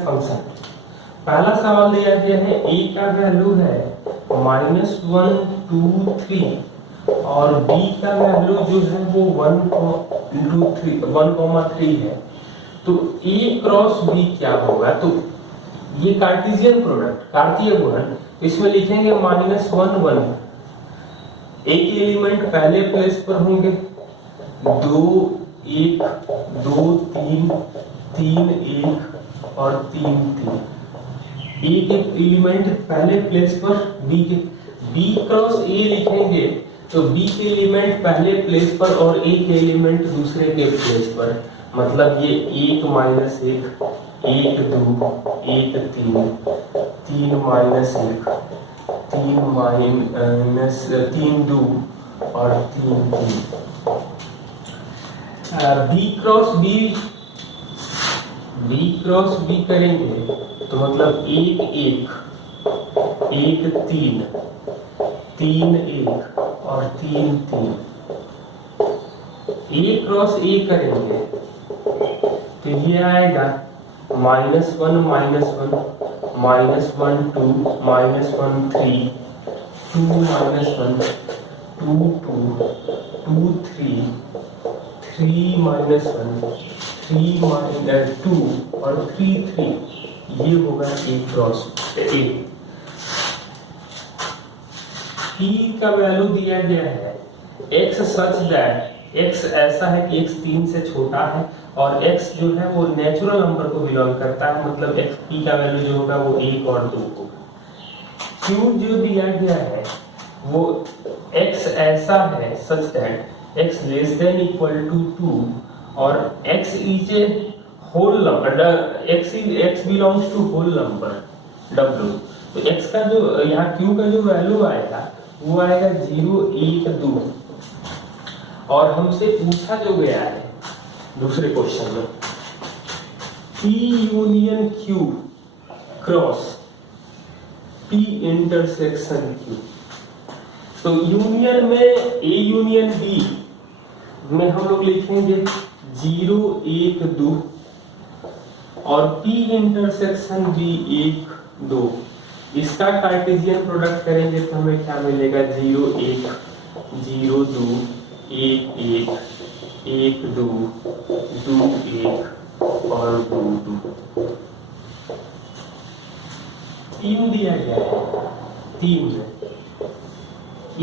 Function. पहला सवाल दिया गया है a का वैल्यू है -1 2 3 और b का वैल्यू जो है वो 1,3 है। तो a क्रॉस b क्या होगा? तो ये कार्टेशियन प्रोडक्ट, कार्तीय गुणन, इसमें लिखेंगे -1 1। एक एलिमेंट पहले प्लेस पर होंगे, 2 1 2 3 3 1 और 3 3। एक एलिमेंट पहले प्लेस पर b के, b क्रॉस a लिखेंगे तो b के एलिमेंट पहले प्लेस पर और एक एलिमेंट दूसरे के प्लेस पर, मतलब ये 1 -1 1 2 1 3 3 -1 3 2 और 3 3। b क्रॉस b करेंगे तो मतलब 1 1 1 3 3 1 और 3 3। a क्रॉस a करेंगे तो ये आएगा -1 -1 -1 2 -1 3 2 -1 2 2 2 3 3 -1 3 2 और 3 3। ये होगा a क्रॉस a। p का वैल्यू दिया गया है x सच दैट x ऐसा है कि x 3 से छोटा है और x जो है वो नेचुरल नंबर को बिलोंग करता है, मतलब x p का वैल्यू जो होगा वो 1 और 2 होगा। q जो दिया गया है वो x ऐसा है such that x less than equal to 2 और x is a whole number, x belongs to whole number w। तो x का जो यहाँ q का जो वैल्यू आएगा वो आएगा 0 1 2। और हमसे पूछा जो गया है दूसरे क्वेश्चन में p union q cross p intersection q। तो यूनियन में a यूनियन b में हम लोग लिखेंगे 0 1 2 और p इंटरसेक्शन b 1 2। इसका कार्टेशियन प्रोडक्ट करेंगे तो हमें क्या मिलेगा? 0 1 0 2 1 1 1 2 2 1 और 2 2। 3 दिया गया है, 3 में a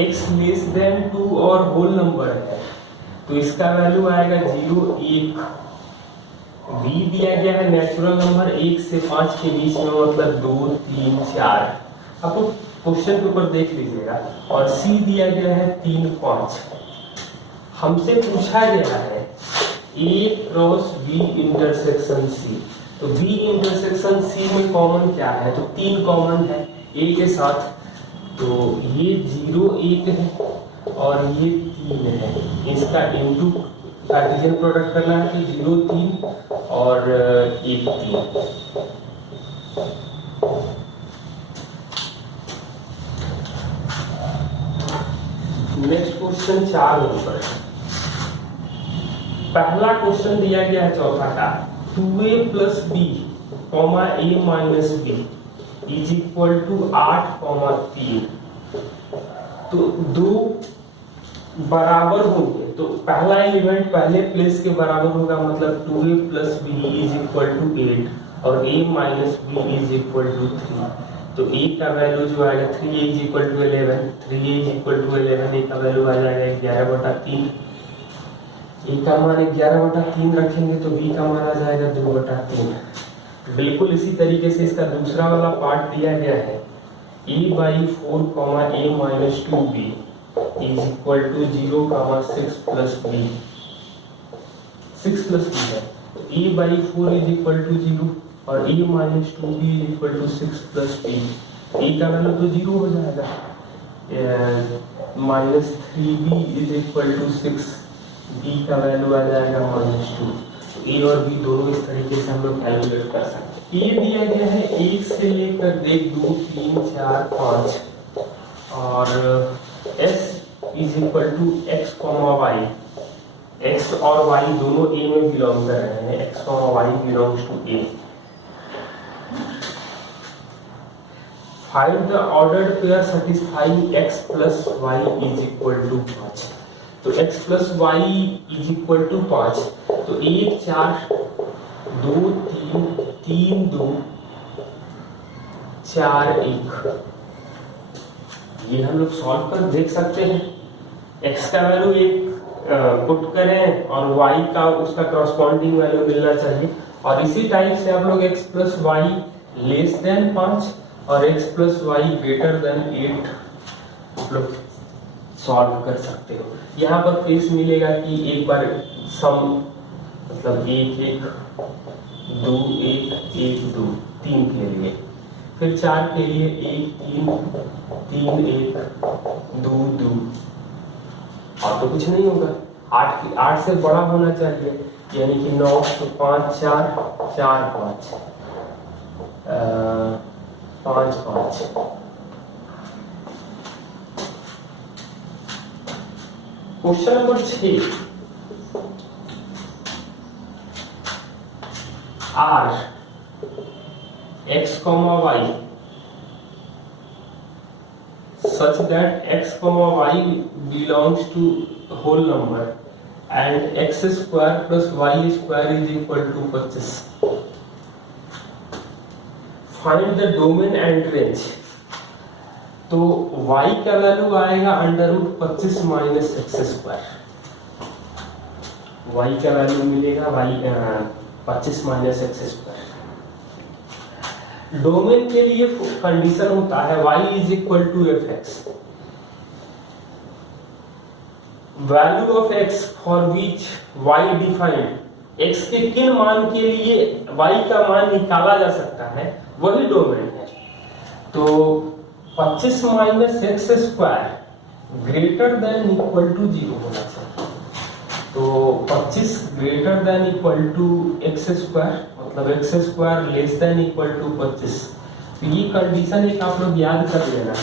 x लेस देन 2 और होल नंबर है तो इसका वैल्यू आएगा 0 1। b दिया गया है नेचुरल नंबर 1 से 5 के बीच में, मतलब 2 3 4। आपको क्वेश्चन के ऊपर देख लीजिएगा। और c दिया गया है 3 5। हमसे पूछा गया है a cross b intersection c। तो b इंटरसेक्शन c में कॉमन क्या है? तो 3 कॉमन है a के साथ, तो ये 0 1 है और ये 3 है। इसका इनटू कार्टेशियन प्रोडक्ट करना है कि 0 3 और 1 3। Next question 4 number. पहला क्वेश्चन दिया गया है चौथा का 2a + b, a - b is equal to 8, 3। तो दो बराबर होंगे तो पहला एलिमेंट पहले प्लेस के बराबर होगा, मतलब 2a + b is equal to 8 और a - b is equal to 3। तो a का वैल्यू जो आएगा 3a is equal to 11, 3a is equal to 11, a का वैल्यू आ जाएगा 11/3। a का मान 11/3 रखेंगे तो b का मान आ जाएगा 2/3। बिल्कुल इसी तरीके से इसका दूसरा वाला पार्ट दिया गया है a/4, a - 2b is equal to 0, 6 + b। 6 + b है तो a/4 इज इक्वल टू 0 और a - 2b is equal to 6 + b। a का वैल्यू तो 0 हो जाएगा, -3b is equal to 6, b का वैल्यू आ जाएगा -2। तो a और b दोनों इस तरीके से हम लोग कैलकुलेट कर सकते हैं। a दिया गया है 1 से लेकर 1 2 3 4 5 और s is equal to x, y। x और y दोनों a में बिलोंग कर रहे हैं, x और y belongs to a। Find the ordered pair satisfying x plus y is equal to 5। तो x plus y is equal to 5, तो 1 4 2 3 3 2 4 1, ये हम लोग सॉल्व कर देख सकते हैं। x का वैल्यू 1 पुट करें और y का उसका करस्पॉन्डिंग वैल्यू मिलना चाहिए, और इसी टाइप से आप लोग x plus y less than 5 और x plus y greater than 8 आप लोग सॉल्व कर सकते हो। यहाँ पर केस मिलेगा कि एक बार सम मतलब 1 1 2 1 1 2 3 के लिए, फिर 4 के लिए 1 3 3 1 2 2, और तो कुछ नहीं होगा। 8 से बड़ा होना चाहिए, यानी कि 9 तो 5 4 4 5 5 5। Question number 6, R x, y such that x, y belongs to whole number and x square plus y square is equal to 25. Find the domain and range। तो y का वैल्यू आएगा under root 25 minus x square. y का value मिलेगा 25 minus x square. Domain के लिए condition होता है y is equal to f x. Value of x for which y defined, x के किन मान के लिए y का मान निकाला जा सकता है वही डोमेन है। तो 25 minus x square greater than equal to 0 होना चाहिए। तो 25 greater than equal to x square, मतलब x square less than equal to 25। तो ये कंडीशन एक आप लोग याद कर लेना,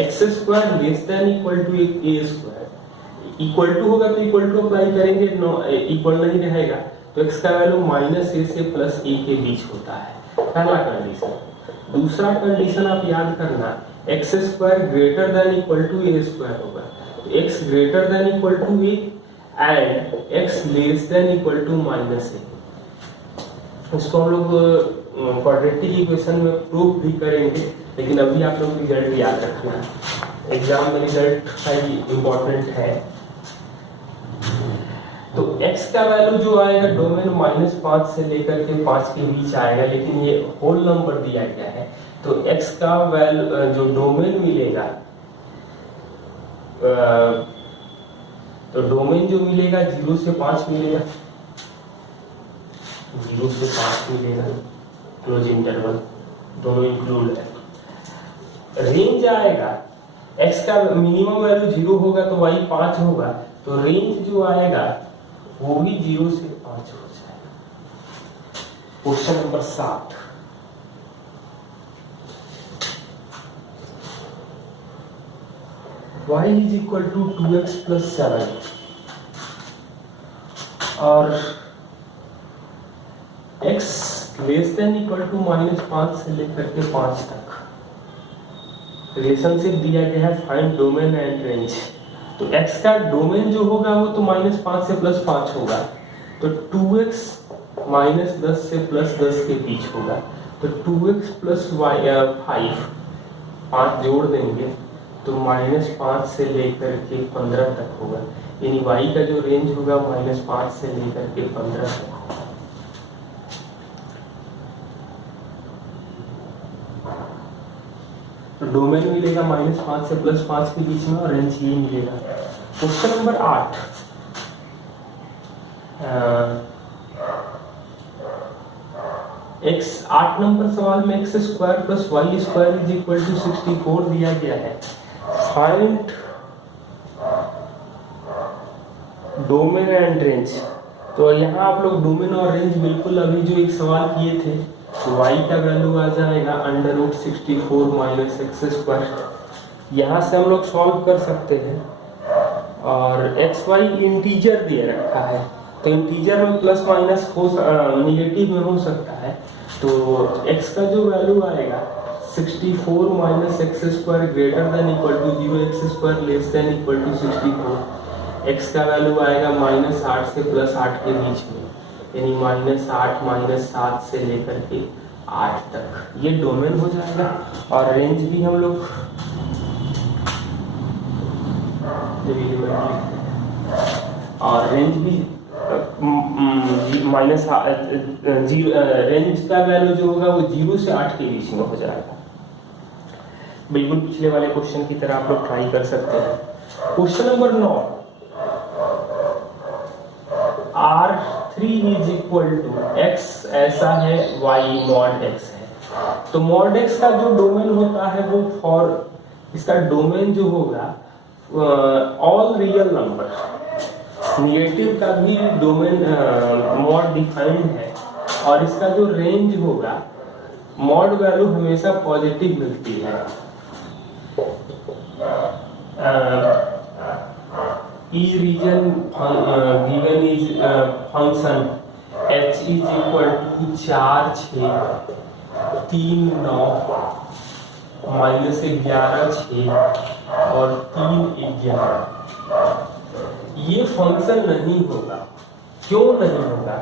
x square less than equal to a square. Equal to होगा तो इक्वल टू अप्लाई करेंगे, इक्वल नहीं रहेगा तो एक्स का वैल्यू माइनस ए से प्लस ए के बीच होता है, पहला कंडीशन। दूसरा कंडीशन आप याद करना, x square greater than equal to a square होगा, तो x greater than equal to a and x less than equal to minus a. इसको हम लोग क्वाड्रेटिक इक्वेशन में प्रूफ भी करेंगे, लेकिन अभी आप लोग रिजल्ट याद रखना, एग्जाम में रिजल्ट इम्पोर्टेंट है। तो x का वैल्यू जो आएगा डोमेन -5 से लेकर के 5 के बीच आएगा, लेकिन ये होल नंबर दिया गया है, तो x का वैल्यू जो डोमेन मिलेगा, तो डोमेन जो मिलेगा 0 से 5 मिलेगा, 0 से 5 मिलेगा, क्लोज इंटरवल दोनों इंक्लूड है। रेंज आएगा, x का मिनिमम वैल्यू 0 होगा तो y 5 होगा, तो रेंज जो आएगा वो भी 0 से 5 हो जाएगा। Question number 7, y is equal to 2x plus 7 और x less than equal to -5 से लेकर के 5 तक रिलेशनशिप दिया गया है। Find domain and range. तो x का डोमेन जो होगा वो तो -5 से +5 होगा, तो 2x -10 से +10 के बीच होगा, तो 2x प्लस 5 जोड़ देंगे तो -5 से लेकर के 15 तक होगा, यानी y का जो रेंज होगा -5 से लेकर के 15 तक होगा। तो डोमेन मिलेगा -5 से +5 के बीच में और रेंज ये मिलेगा। क्वेश्चन नंबर 8, x 8 नंबर सवाल में x square plus y square is equal to 64 दिया गया है। Find domain and range. तो यहाँ आप लोग डोमेन और रेंज बिल्कुल अभी जो एक सवाल किए थे, y का वैल्यू आ जाएगा √64 माइनस एक्स स्क्वायर। यहाँ से हम लोग सॉल्व कर सकते हैं और एक्स वाई इंटीजर दे रखा है, तो इंटीजर में प्लस माइनस हो निगेटिव में हो सकता है। तो x का जो वैल्यू आएगा 64 minus x square greater than equal to 0, x square less than equal to 64। x का वैल्यू आएगा -8 से +8 के बीच में, यानी -8 -7 से लेकर के 8 तक ये डोमेन हो जाएगा। और रेंज भी हम लोग और रेंज भी माइनस रेंज का वैल्यू जो होगा वो 0 से 8 के बीच में हो जाएगा। बिल्कुल पिछले वाले क्वेश्चन की तरह आप लोग ट्राई कर सकते हैं। Question number 9, R3 is equal to x ऐसा है, y मॉड x है। तो मॉड x का जो डोमेन होता है वो फॉर इसका डोमेन जो होगा ऑल रियल नंबर, निगेटिव का भी डोमेन मॉड डिफाइंड है, और इसका जो रेंज होगा मॉड वैल्यू हमेशा पॉजिटिव मिलती है। Is reason given is function h is equal to 4 6 3 9 -11 6 और 3 11। ये फंक्शन नहीं होगा। क्यों नहीं होगा?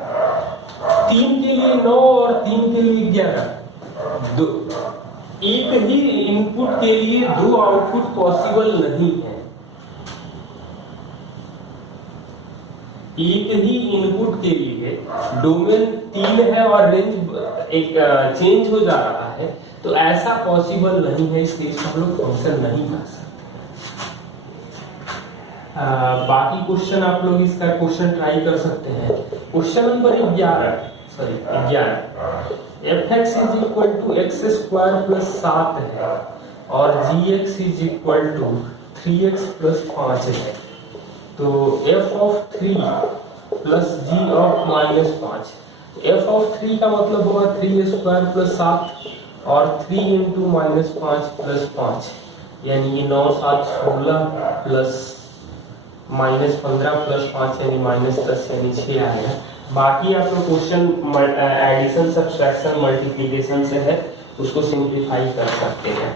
3 के लिए 9 और 3 के लिए 11, दो एक ही इनपुट के लिए दो आउटपुट पॉसिबल नहीं है। एक ही इनपुट के लिए डोमेन 3 है और रेंज एक चेंज हो जा रहा है, तो ऐसा पॉसिबल नहीं है। इस केस में हम लोग फंक्शन नहीं कर सकते। बाकी क्वेश्चन आप लोग इसका क्वेश्चन ट्राई कर सकते हैं। Question number 11 fx is equal to x square plus 7 है और gx is equal to 3x plus 5 है। तो f of 3 plus g of -5, f of 3 का मतलब होगा 3 स्क्वायर प्लस 7 और 3 इंटू -5 प्लस 5, यानी 9 7 16 प्लस -15 प्लस 5 यानी -10 यानी 6 आएगा। बाकी आपको क्वेश्चन एडिशन सब्ट्रैक्शन मल्टीप्लिकेशन से है, उसको सिंप्लीफाई कर सकते हैं।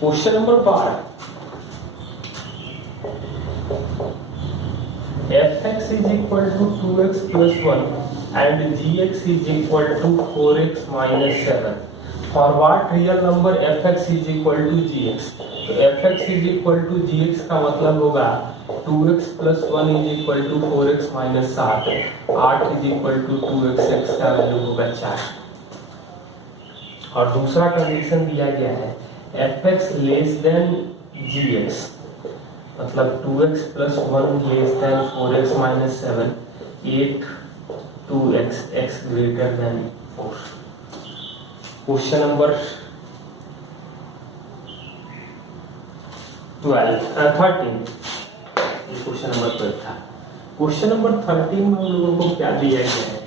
Question number 12, fx is equal to 2x plus 1 and gx is equal to 4x minus 7. For what real number fx is equal to gx? तो fx is equal to gx का मतलब होगा 2x plus 1 is equal to 4x minus 7, 8 is equal to 2x, x का value होगा 4। और दूसरा condition दिया गया है fx less than gx, मतलब 2x plus 1 less than 4x minus 7, 8 2x, x greater than 4। Question number 13, question number 12 था। Question number 13 में हम लोगों को क्या दिया गया है?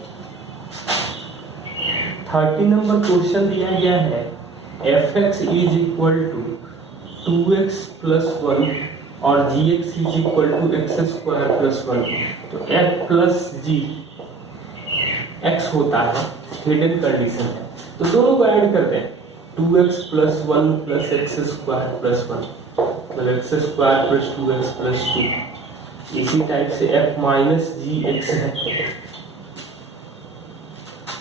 13 नंबर क्वेश्चन दिया गया है fx is equal to 2x plus 1 और gx is equal to x square plus 1। तो f प्लस g x होता है, हिडन कंडीशन है, तो दोनों को ऐड करते हैं। 2x plus 1 plus x square plus 1, मतलब x square plus 2x plus 2। इसी टाइप से f माइनस जी एक्स है,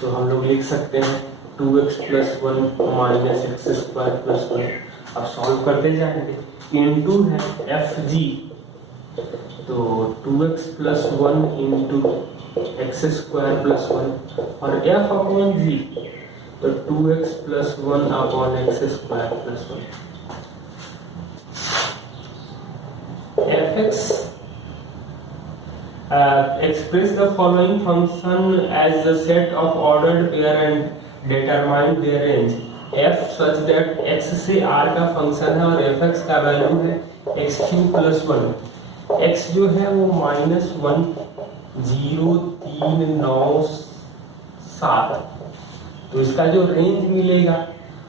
तो हम लोग लिख सकते हैं 2x plus 1 minus x square plus 1। अब सॉल्व करते जाएंगे। इनटू है एफ जी, तो 2x plus 1 into x square plus 1 और f अपॉन जी, तो 2x plus 1 upon x square plus 1। fx express the following function as the set of ordered pair and determine their range f such that x से r का function है और fx का value है x³ plus 1। x जो है वो -1 0 3 9 7, तो इसका जो रेंज मिलेगा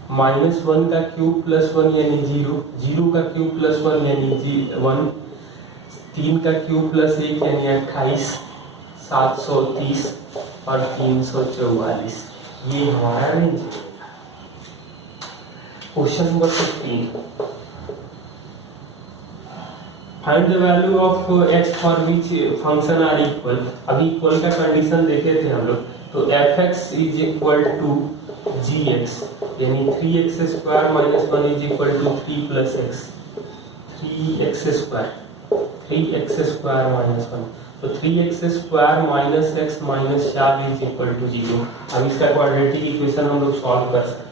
-1 का क्यूब प्लस 1 यानी 0, 0 का क्यूब प्लस 1 यानी 1, 3 का क्यूब प्लस 1 यानी 28, 730 और 344। ये हमारा रेंज है। Question number 15, find the value of x for which function are equal. अभी इक्वल का कंडीशन देखे थे हम लोग, तो fx is equal to gx यानी 3x square minus 1 is equal to 3 plus x, 3x square minus 1, तो 3x square minus x minus 4 is equal to 0। अब इसका क्वाड्रेटिक इक्वेशन हम लोग सॉल्व कर सकते हैं।